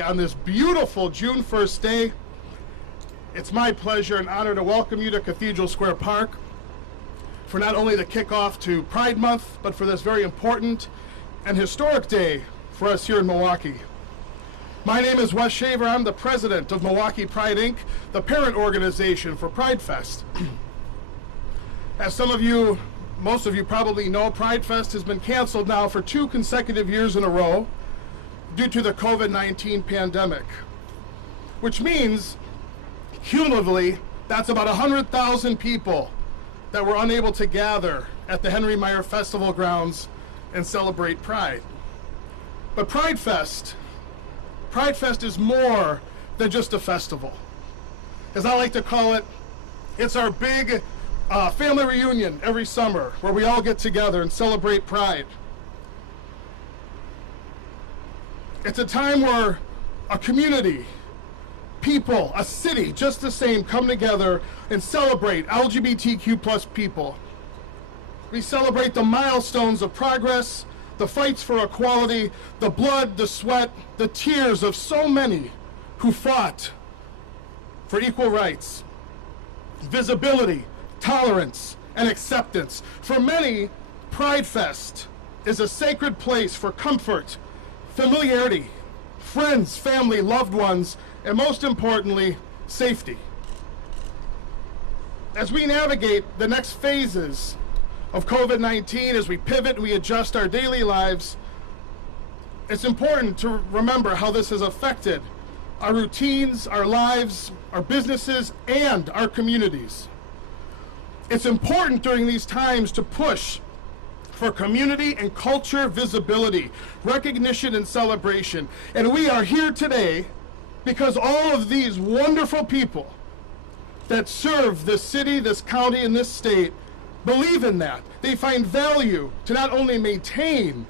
On this beautiful June 1st day, it's my pleasure and honor to welcome you to Cathedral Square Park for not only the kickoff to Pride Month, but for this very important and historic day for us here in Milwaukee. My name is Wes Shaver. I'm the president of Milwaukee Pride Inc., the parent organization for Pride Fest. As most of you probably know, Pride Fest has been canceled now for 2 consecutive years in a row due to the COVID-19 pandemic, which means cumulatively that's about 100,000 people that were unable to gather at the Henry Meyer Festival grounds and celebrate Pride. But Pride Fest is more than just a festival. As I like to call it, it's our big family reunion every summer where we all get together and celebrate Pride. It's a time where a community, people, a city, just the same, come together and celebrate LGBTQ plus people. We celebrate the milestones of progress, the fights for equality, the blood, the sweat, the tears of so many who fought for equal rights, visibility, tolerance, and acceptance. For many, Pride Fest is a sacred place for comfort, familiarity, friends, family, loved ones, and most importantly, safety. As we navigate the next phases of COVID-19, as we pivot and we adjust our daily lives, it's important to remember how this has affected our routines, our lives, our businesses, and our communities. It's important during these times to push for community and culture visibility, recognition, and celebration. And we are here today because all of these wonderful people that serve this city, this county, and this state believe in that. They find value to not only maintain,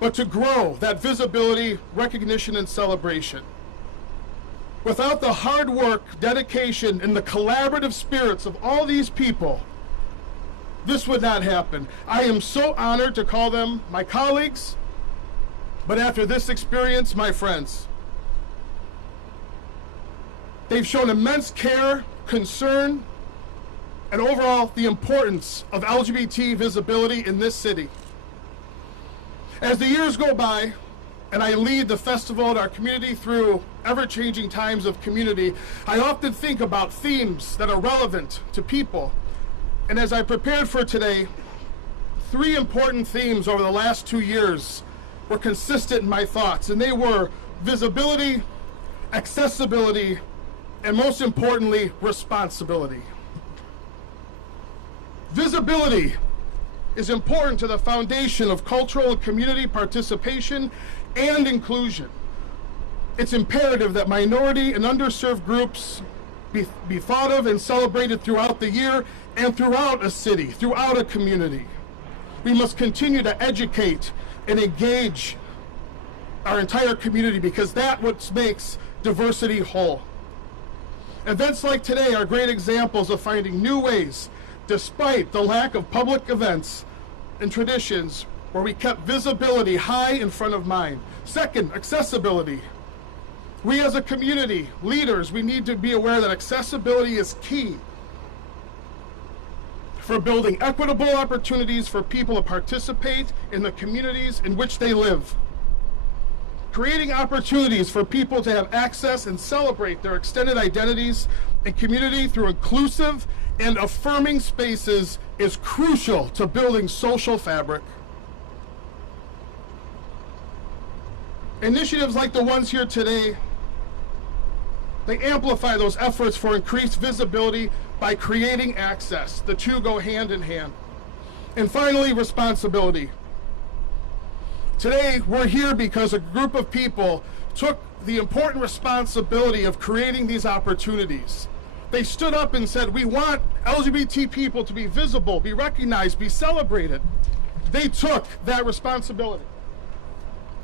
but to grow that visibility, recognition, and celebration. Without the hard work, dedication, and the collaborative spirits of all these people, this would not happen. I am so honored to call them my colleagues, but after this experience, my friends. They've shown immense care, concern, and overall the importance of LGBT visibility in this city. As the years go by, and I lead the festival in our community through ever-changing times of community, I often think about themes that are relevant to people. And as I prepared for today, 3 important themes over the last 2 years were consistent in my thoughts, and they were visibility, accessibility, and most importantly, responsibility. Visibility is important to the foundation of cultural and community participation and inclusion. It's imperative that minority and underserved groups be thought of and celebrated throughout the year and throughout a city, throughout a community. We must continue to educate and engage our entire community because that's what makes diversity whole. Events like today are great examples of finding new ways, despite the lack of public events and traditions, where we kept visibility high in front of mind. Second, accessibility. We as a community, leaders, we need to be aware that accessibility is key for building equitable opportunities for people to participate in the communities in which they live. Creating opportunities for people to have access and celebrate their extended identities and community through inclusive and affirming spaces is crucial to building social fabric. Initiatives like the ones here today, they amplify those efforts for increased visibility by creating access. The two go hand in hand. And finally, responsibility. Today, we're here because a group of people took the important responsibility of creating these opportunities. They stood up and said, we want LGBT people to be visible, be recognized, be celebrated. They took that responsibility.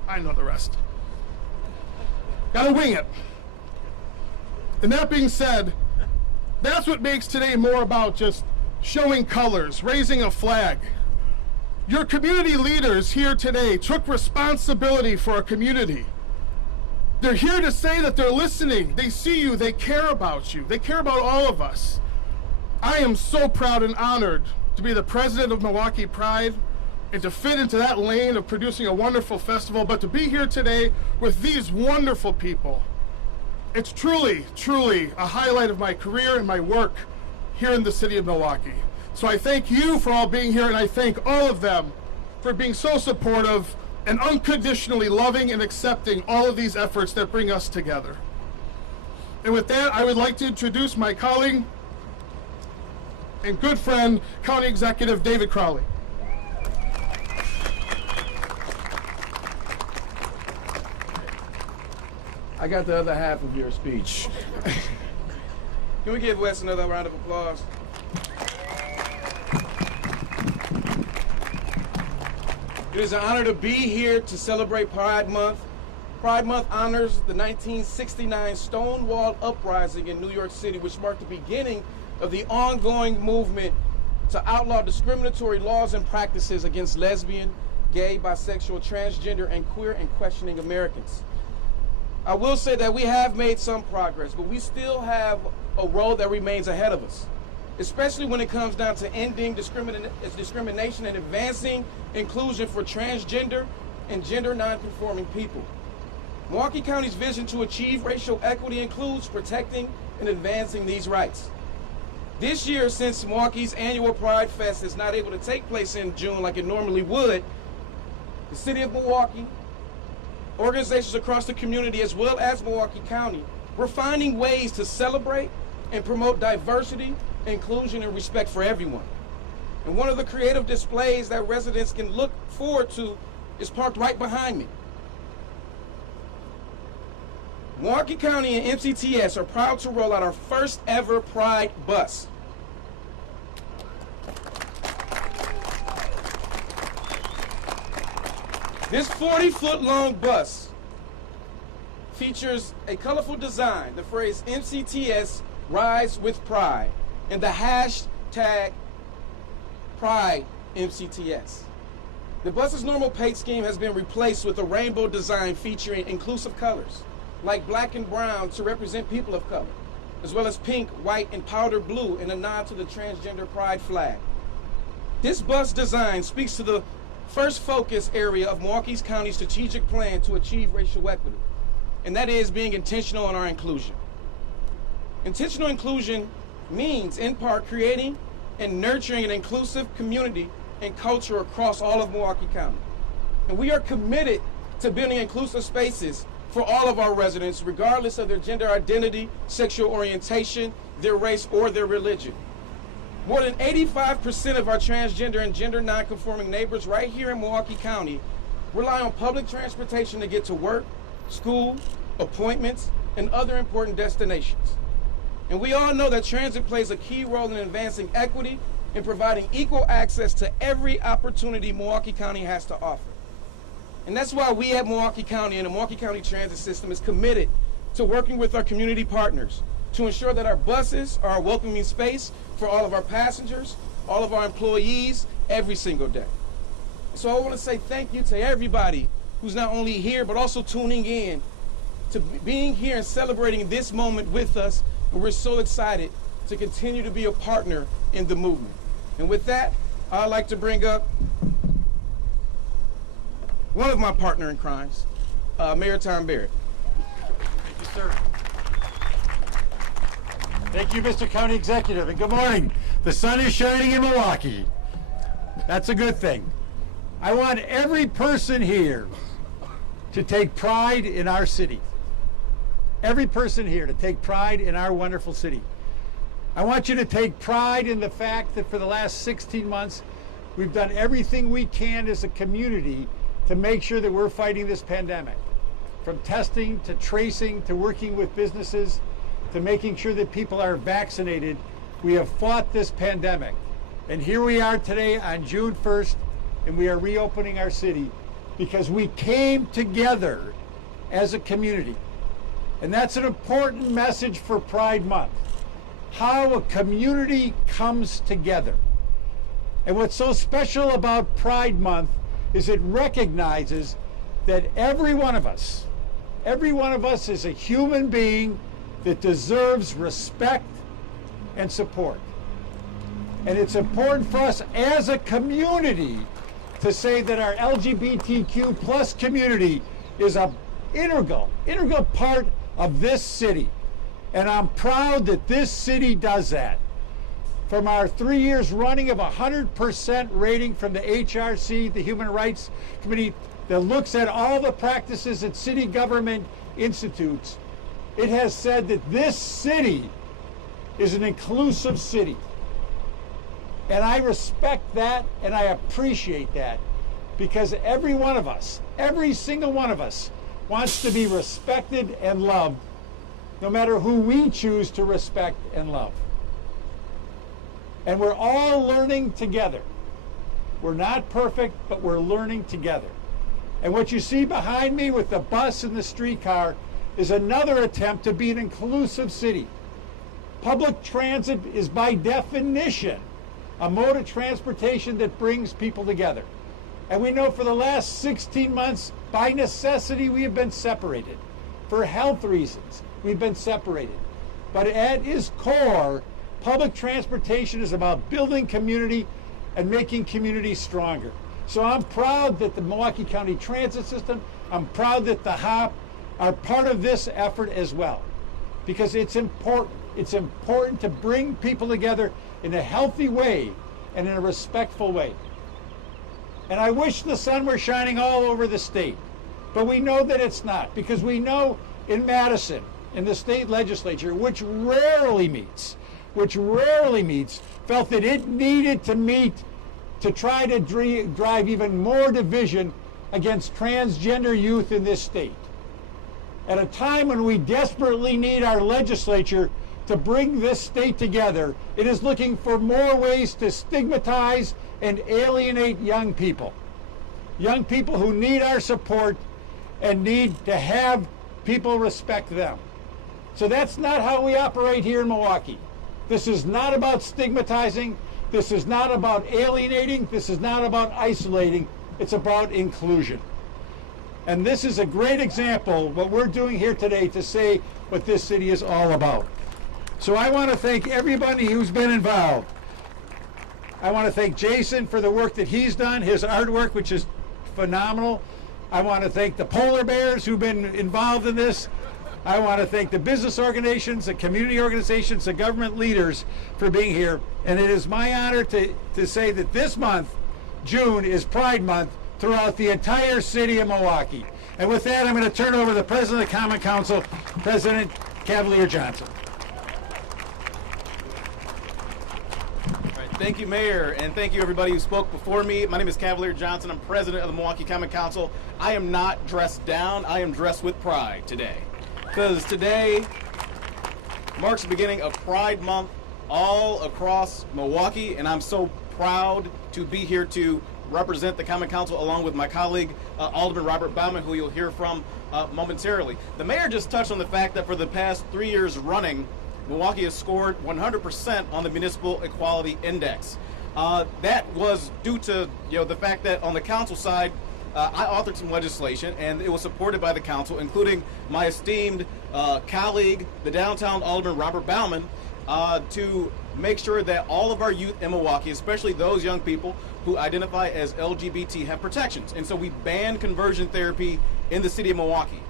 I know the rest. Gotta wing it. And that being said, that's what makes today more about just showing colors, raising a flag. Your community leaders here today took responsibility for a community. They're here to say that they're listening. They see you. They care about you. They care about all of us. I am so proud and honored to be the president of Milwaukee Pride and to fit into that lane of producing a wonderful festival, but to be here today with these wonderful people. It's truly, truly a highlight of my career and my work here in the city of Milwaukee. So I thank you for all being here, and I thank all of them for being so supportive and unconditionally loving and accepting all of these efforts that bring us together. And with that, I would like to introduce my colleague and good friend, County Executive David Crowley. I got the other half of your speech. Can we give Wes another round of applause? It is an honor to be here to celebrate Pride Month. Pride Month honors the 1969 Stonewall Uprising in New York City, which marked the beginning of the ongoing movement to outlaw discriminatory laws and practices against lesbian, gay, bisexual, transgender, and queer and questioning Americans. I will say that we have made some progress, but we still have a road that remains ahead of us, especially when it comes down to ending discrimination and advancing inclusion for transgender and gender non-conforming people. Milwaukee County's vision to achieve racial equity includes protecting and advancing these rights. This year, since Milwaukee's annual Pride Fest is not able to take place in June like it normally would, the City of Milwaukee, organizations across the community, as well as Milwaukee County, we're finding ways to celebrate and promote diversity, inclusion, and respect for everyone. And one of the creative displays that residents can look forward to is parked right behind me. Milwaukee County and MCTS are proud to roll out our first ever Pride bus. This 40-foot long bus features a colorful design, the phrase MCTS Rise with Pride, and the hashtag Pride MCTS. The bus's normal paint scheme has been replaced with a rainbow design featuring inclusive colors, like black and brown to represent people of color, as well as pink, white, and powder blue in a nod to the transgender pride flag. This bus design speaks to the first focus area of Milwaukee County's strategic plan to achieve racial equity, and that is being intentional in our inclusion. Intentional inclusion means, in part, creating and nurturing an inclusive community and culture across all of Milwaukee County. And we are committed to building inclusive spaces for all of our residents, regardless of their gender identity, sexual orientation, their race, or their religion. More than 85% of our transgender and gender non-conforming neighbors right here in Milwaukee County rely on public transportation to get to work, school, appointments, and other important destinations. And we all know that transit plays a key role in advancing equity and providing equal access to every opportunity Milwaukee County has to offer. And that's why we at Milwaukee County and the Milwaukee County Transit System is committed to working with our community partners to ensure that our buses are a welcoming space for all of our passengers, all of our employees, every single day. So I want to say thank you to everybody who's not only here, but also tuning in to being here and celebrating this moment with us. And we're so excited to continue to be a partner in the movement. And with that, I'd like to bring up one of my partner in crimes, Mayor Tom Barrett. Thank you, sir. Thank you, Mr. County Executive, and good morning. The sun is shining in Milwaukee. That's a good thing. I want every person here to take pride in our city. Every person here to take pride in our wonderful city. I want you to take pride in the fact that for the last 16 months, we've done everything we can as a community to make sure that we're fighting this pandemic. From testing to tracing to working with businesses to making sure that people are vaccinated, we have fought this pandemic. And here we are today on June 1st, and we are reopening our city because we came together as a community. And that's an important message for Pride Month, how a community comes together. And what's so special about Pride Month is it recognizes that every one of us Every one of us is a human being that deserves respect and support. And it's important for us as a community to say that our LGBTQ plus community is an integral part of this city. And I'm proud that this city does that. From our 3 years running of 100% rating from the HRC, the Human Rights Committee, that looks at all the practices that city government institutes, it has said that this city is an inclusive city. And I respect that and I appreciate that, because every one of us, every single one of us, wants to be respected and loved, no matter who we choose to respect and love. And we're all learning together. We're not perfect, but we're learning together. And what you see behind me with the bus and the streetcar is another attempt to be an inclusive city. Public transit is by definition a mode of transportation that brings people together. And we know for the last 16 months, by necessity, we have been separated. For health reasons, we've been separated. But at its core, public transportation is about building community and making communities stronger. So I'm proud that the Milwaukee County Transit System, I'm proud that the HOP are part of this effort as well. Because it's important. It's important to bring people together in a healthy way and in a respectful way. And I wish the sun were shining all over the state. But we know that it's not, because we know in Madison, in the state legislature, which rarely meets, felt that it needed to meet to try to drive even more division against transgender youth in this state. At a time when we desperately need our legislature to bring this state together, it is looking for more ways to stigmatize and alienate young people. Young people who need our support and need to have people respect them. So that's not how we operate here in Milwaukee. This is not about stigmatizing. This is not about alienating. This is not about isolating. It's about inclusion. And this is a great example, what we're doing here today, to say what this city is all about. So I want to thank everybody who's been involved. I want to thank Jason for the work that he's done, his artwork, which is phenomenal. I want to thank the polar bears who've been involved in this. I want to thank the business organizations, the community organizations, the government leaders for being here. And it is my honor to say that this month, June, is Pride Month throughout the entire city of Milwaukee. And with that, I'm going to turn it over to the President of the Common Council, President Cavalier Johnson. Thank you, Mayor, and thank you, everybody who spoke before me. My name is Cavalier Johnson. I'm president of the Milwaukee Common Council. I am not dressed down. I am dressed with pride today, because today marks the beginning of Pride Month all across Milwaukee, and I'm so proud to be here to represent the Common Council along with my colleague, Alderman Bob Bauman, who you'll hear from momentarily. The mayor just touched on the fact that for the past 3 years running, Milwaukee has scored 100% on the Municipal Equality Index. That was due to the fact that on the council side, I authored some legislation, and it was supported by the council, including my esteemed colleague, the downtown Alderman Bob Bauman, to make sure that all of our youth in Milwaukee, especially those young people who identify as LGBT, have protections. And so we banned conversion therapy in the city of Milwaukee.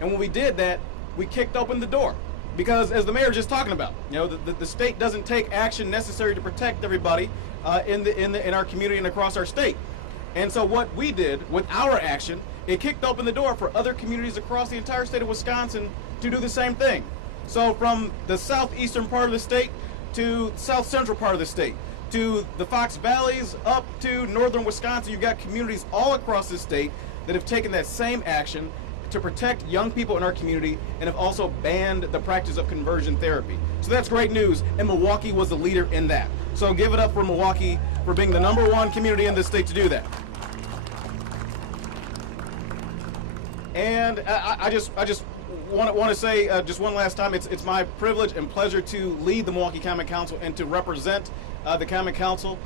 And when we did that, we kicked open the door. Because as the mayor was just talking about, the state doesn't take action necessary to protect everybody in our community and across our state. And so what we did with our action, it kicked open the door for other communities across the entire state of Wisconsin to do the same thing. So from the southeastern part of the state to south central part of the state, to the Fox Valleys up to northern Wisconsin, you've got communities all across the state that have taken that same action to protect young people in our community and have also banned the practice of conversion therapy. So that's great news, and Milwaukee was the leader in that. So give it up for Milwaukee for being the #1 community in the state to do that. And I just want to say just one last time, it's my privilege and pleasure to lead the Milwaukee Common Council and to represent the Common Council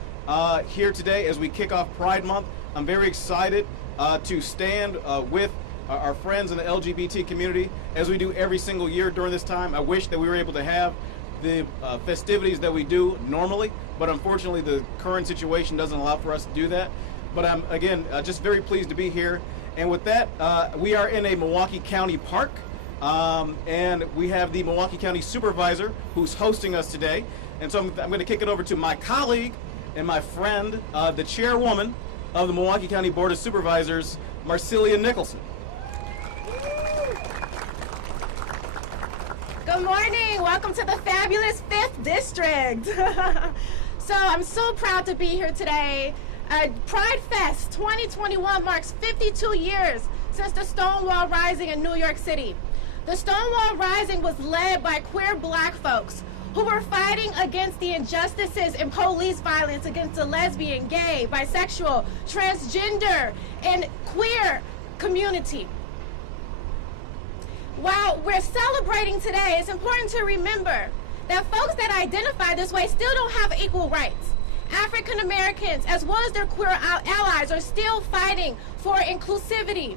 here today as we kick off Pride Month. I'm very excited to stand with our friends in the LGBT community, as we do every single year during this time. I wish that we were able to have the festivities that we do normally, but unfortunately the current situation doesn't allow for us to do that. But I'm, again, just very pleased to be here. And with that, we are in a Milwaukee County park, and we have the Milwaukee County Supervisor who's hosting us today. And so I'm going to kick it over to my colleague and my friend, the chairwoman of the Milwaukee County Board of Supervisors, Marcelia Nicholson. Good morning. Welcome to the fabulous 5th District. So I'm so proud to be here today. Pride Fest 2021 marks 52 years since the Stonewall Rising in New York City. The Stonewall Rising was led by queer black folks who were fighting against the injustices and police violence against the lesbian, gay, bisexual, transgender, and queer community. While we're celebrating today, it's important to remember that folks that identify this way still don't have equal rights. African Americans, as well as their queer allies, are still fighting for inclusivity.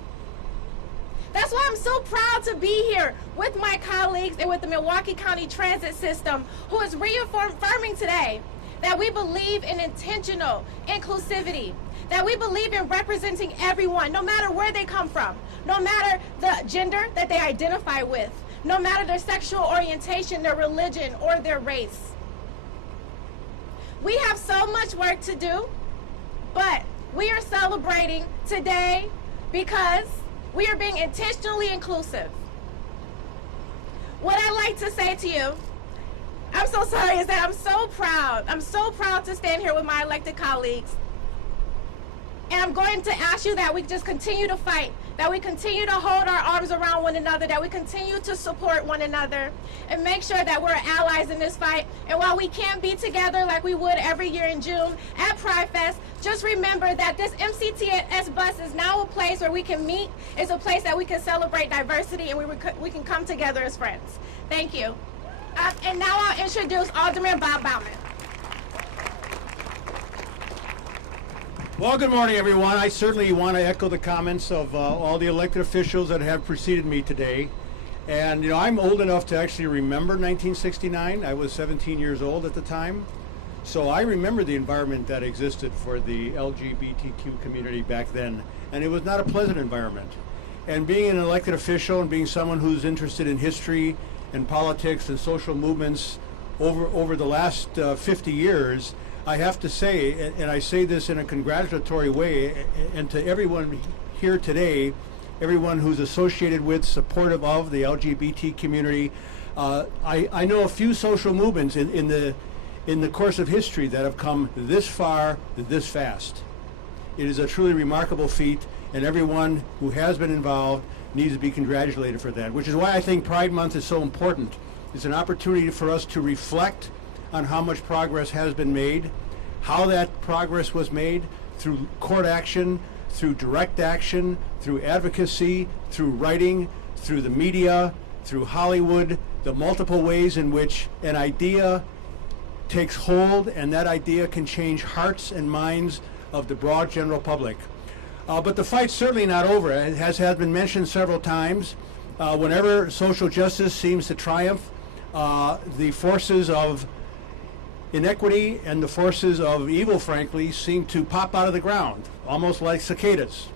That's why I'm so proud to be here with my colleagues and with the Milwaukee County Transit System, who is reaffirming today that we believe in intentional inclusivity, that we believe in representing everyone, no matter where they come from, no matter the gender that they identify with, no matter their sexual orientation, their religion, or their race. We have so much work to do, but we are celebrating today because we are being intentionally inclusive. What I like to say to you, I'm so sorry, is that I'm so proud. I'm so proud to stand here with my elected colleagues. And I'm going to ask you that we just continue to fight, that we continue to hold our arms around one another, that we continue to support one another, and make sure that we're allies in this fight. And while we can't be together like we would every year in June at Pride Fest, just remember that this MCTS bus is now a place where we can meet. It's a place that we can celebrate diversity, and we can come together as friends. Thank you. And now I'll introduce Alderman Bob Bauman. Well, good morning, everyone. I certainly want to echo the comments of all the elected officials that have preceded me today. And, you know, I'm old enough to actually remember 1969. I was 17 years old at the time. So I remember the environment that existed for the LGBTQ community back then. And it was not a pleasant environment. And being an elected official and being someone who's interested in history and politics and social movements over the last 50 years, I have to say, and I say this in a congratulatory way, and to everyone here today, everyone who's associated with, supportive of the LGBT community, I know a few social movements in the course of history that have come this far, this fast. It is a truly remarkable feat, and everyone who has been involved needs to be congratulated for that, which is why I think Pride Month is so important. It's an opportunity for us to reflect on how much progress has been made, how that progress was made through court action, through direct action, through advocacy, through writing, through the media, through Hollywood, the multiple ways in which an idea takes hold and that idea can change hearts and minds of the broad general public. But the fight's certainly not over. It has been mentioned several times. Whenever social justice seems to triumph, the forces of inequity and the forces of evil, frankly, seem to pop out of the ground, almost like cicadas.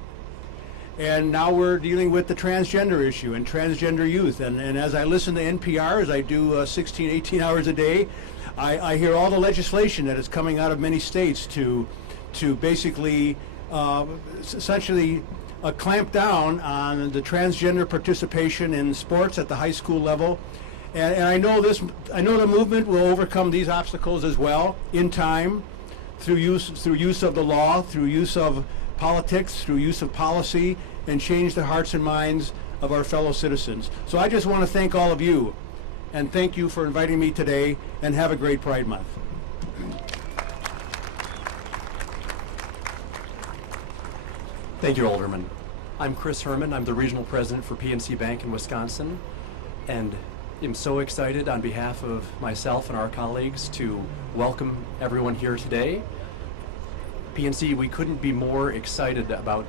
And now we're dealing with the transgender issue and transgender youth. And as I listen to NPR, as I do 16, 18 hours a day, I hear all the legislation that is coming out of many states to basically essentially clamp down on the transgender participation in sports at the high school level. And I know the movement will overcome these obstacles as well in time, through use of the law, through use of politics, through use of policy, and change the hearts and minds of our fellow citizens. So I just want to thank all of you, and thank you for inviting me today, and have a great Pride Month. Thank you, Alderman. I'm Chris Herman. I'm the regional president for PNC Bank in Wisconsin, and I'm so excited on behalf of myself and our colleagues to welcome everyone here today. PNC, we couldn't be more excited about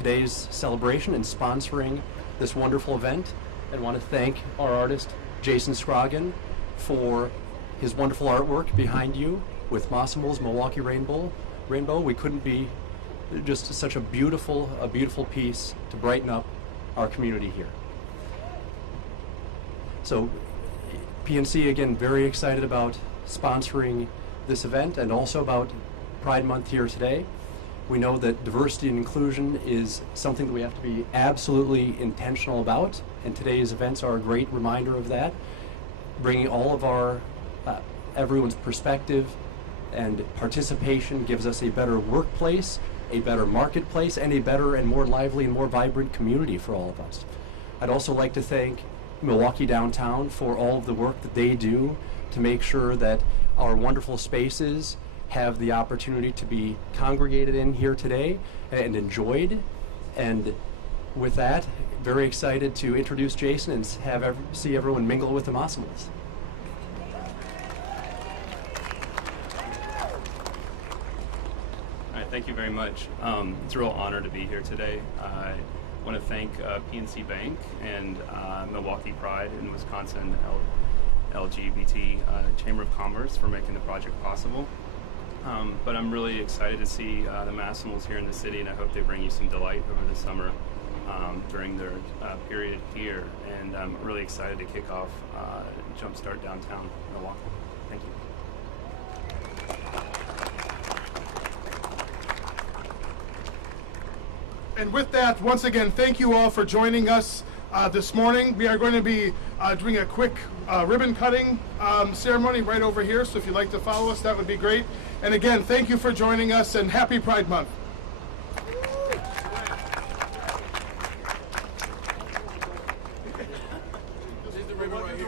today's celebration and sponsoring this wonderful event. And want to thank our artist, Jason Scroggin, for his wonderful artwork behind you with Massimo's Milwaukee Rainbow. We couldn't be just such a beautiful piece to brighten up our community here. So PNC, again, very excited about sponsoring this event and also about Pride Month here today. We know that diversity and inclusion is something that we have to be absolutely intentional about, and today's events are a great reminder of that, bringing all of our everyone's perspective and participation gives us a better workplace, a better marketplace, and a better and more lively and more vibrant community for all of us. I'd also like to thank Milwaukee Downtown for all of the work that they do to make sure that our wonderful spaces have the opportunity to be congregated in here today and enjoyed. And with that, very excited to introduce Jason and see everyone mingle with the Massimos. Thank you very much. It's a real honor to be here today. I want to thank PNC Bank and Milwaukee Pride in Wisconsin LGBT Chamber of Commerce for making the project possible. But I'm really excited to see the Massimos here in the city, and I hope they bring you some delight over the summer during their period here. And I'm really excited to kick off Jumpstart Downtown Milwaukee. Thank you. And with that, once again, thank you all for joining us this morning. We are going to be doing a quick ribbon cutting ceremony right over here, so if you'd like to follow us, that would be great. And again, thank you for joining us, and happy Pride Month. There's the ribbon right here.